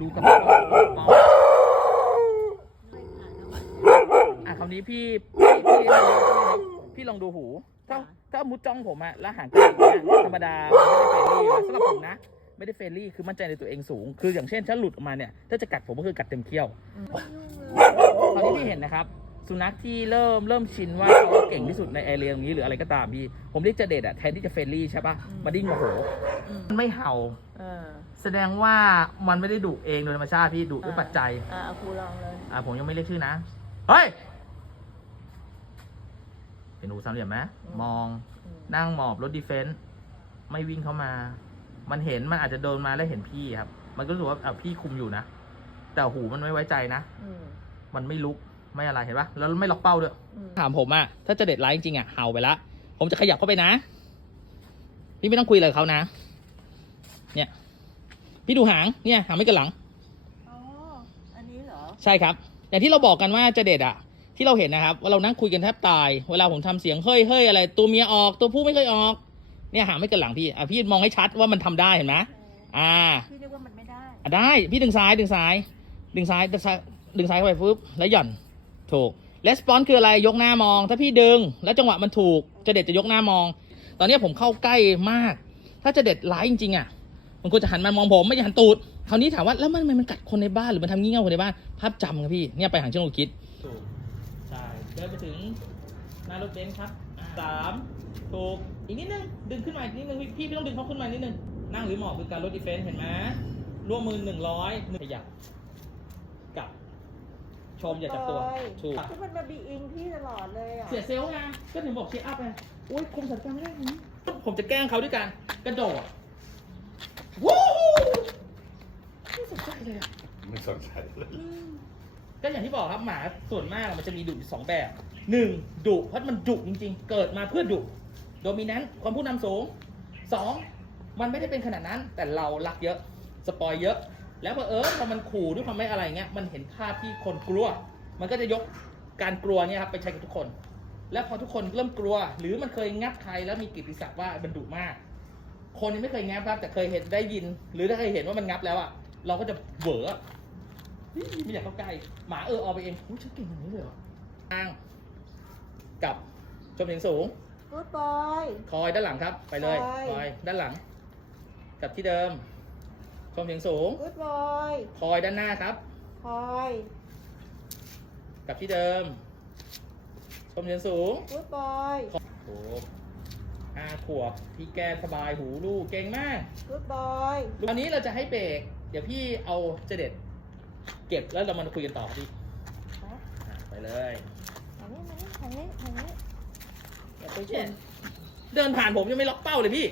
รู้กับคราวนี้พี่ พี่พี่พี่ลองดูหู ถ้าถ้ามุดจ้องผมอะแล้วหางกางธรรมดาไม่ได้เฟรนลี่สำหรับผมนะ ไม่ได้เฟรนลี่ คือมั่นใจในตัวเองสูง คืออย่างเช่นถ้าหลุดออกมาเนี่ย ถ้าจะกัดผมก็คือกัดเต็มเขี้ยว คราวนี้พี่เห็นนะครับ สุนัขที่เริ่มเริ่มชินว่าเก่งที่สุดในแอเรียตรงนี้หรืออะไรก็ตามพี่ผมเรียกจะเด็ดอะแทนที่จะเฟรนลี่ใช่ปะมาดิ้งโอ้โหมันไม่เห่าแสดงว่ามันไม่ได้ดุเองโดยธรรมชาติพี่ดุด้วยปัจจัยอ่าครูลองเลยอ่าผมยังไม่เรียกชื่อนะเฮ้ยเห็นหูสามเหลี่ยมไหมมองนั่งหมอบรถดีเฟนซ์ไม่วิ่งเข้ามา มันเห็นมันอาจจะโดนมาแล้วเห็นพี่ครับ มันก็รู้ว่าอ่ะพี่คุมอยู่นะแต่หูมันไม่ไว้ใจนะมันไม่ลุกไม่อะไร เห็นปะแล้วไม่ล็อกเป้าด้วย ถามผมอะถ้าจะเด็ดไลน์จริงๆอะเห่าไปละ ผมจะขยับเข้าไปนะ พี่ไม่ต้องคุยอะไรเขานะ เนี่ย พี่ดูหาง เนี่ยหางไม่กรนหลัง อ๋อ อันนี้เหรอ ใช่ครับ อย่างที่เราบอกกันว่าจะเด็ดอะที่เราเห็นนะครับว่าเรานั่งคุยกันแทบตาย เวลาผมทําเสียงเฮ้ยเฮ้ยอะไร ตัวเมียออกตัวผู้ไม่เคยออก เนี่ยหางไม่กรนหลังพี่ อ่ะพี่มองให้ชัดว่ามันทําได้เห็นไหมอ่าพี่เรว่ามันไม่ได้อ่ะได้ พี่ดึงซ้ายดึงซ้ายดึงซ้ายดึงซ้ายดึงซ้ายเข้าไปปุ๊บแล้วหย่อนถูกレスปอนคืออะไรยกหน้ามอง ถ้าพี่ดึงแล้วจังหวะมันถูก จะเด็ดจะยกหน้ามอง ตอนนี้ผมเข้าใกล้มาก ถ้าจะเด็ดหลายจริง ๆอ่ะมันควรจะหันมามองผมไม่ใช่หันตูดคราวนี้ถามว่าแล้วมันมันกัดคนในบ้านหรือมันทำงี้เง่าคนในบ้านภาพจำครับพี่เนี่ยไปหางเชิงลูกคิดถูกใช่เดินไปถึงหน้ารถเบนซ์ครับสามถูกอีกนิดนึงดึงขึ้นมาอีกนิดนึงพี่พี่ต้องดึงเขาขึ้นมานิดนึงนั่งหรือหมอบคือการลดอีเฟนต์เห็นไหมร่วมมือหนึ่งร้อยหนึ่งขยับกับชมอย่าจับตัว ถูกที่มันมาบีอิงที่ตลอดเลยอ่ะ เสียเซลไงก็ถึงบอกเชียร์อัพไงโอ้ยคมสันกลางแรกนี้ผมจะแกล้งเขาด้วยกันกระโดดวู้ไม่สนใจเลยอ่ะ ไม่สนใจเลย ก็อย่างที่บอกครับ หมาส่วนมากมันจะมีดุสองแบบหนึ่งดุเพราะมันดุจริงๆ เกิดมาเพื่อดุโดมินแนนซ์ความผู้นำสูงสองมันไม่ได้เป็นขนาดนั้นแต่เรารักเยอะ สปอยเยอะแล้วพอเออพอมันขู่ด้วยความไม่อะไรเงี้ยมันเห็นภาพที่คนกลัว มันก็จะยกการกลัวเนี่ยครับ ไปใช้กับทุกคน แล้วพอทุกคนเริ่มกลัวหรือมันเคยงับใครแล้วมีกิจวิสัพทว่ามันดุมากคนยังไม่เคยงับครับแต่เคยเห็นได้ยิน หรือได้เคยเห็นว่ามันงับแล้วอ่ะเราก็จะเหวอไม่อยากเข้าใกล้หมาเออเออไปเองโอ้ฉันเก่งอย่างนี้เลยหรอทางกับชมเสียงสูงกูดบอยคอยด้านหลังครับ ไปเลยคอยด้านหลังกับที่เดิมคมเสียงสูงพลอยคอยด้านหน้าครับ คอยกับที่เดิมคมเสียงสูงุพลอยโอ้อาขวบ พี่แกสบายหูลูก เก่งมากกุดบอยตอนนี้เราจะให้เบรก เดี๋ยวพี่เอาจเด็ด เก็บแล้วเรามาคุยกันต่อพี่ ไปเลยแถวนี้แถวนี้แถวนี้เดินผ่านผมยังไม่ล็อกเป้าเลยพี่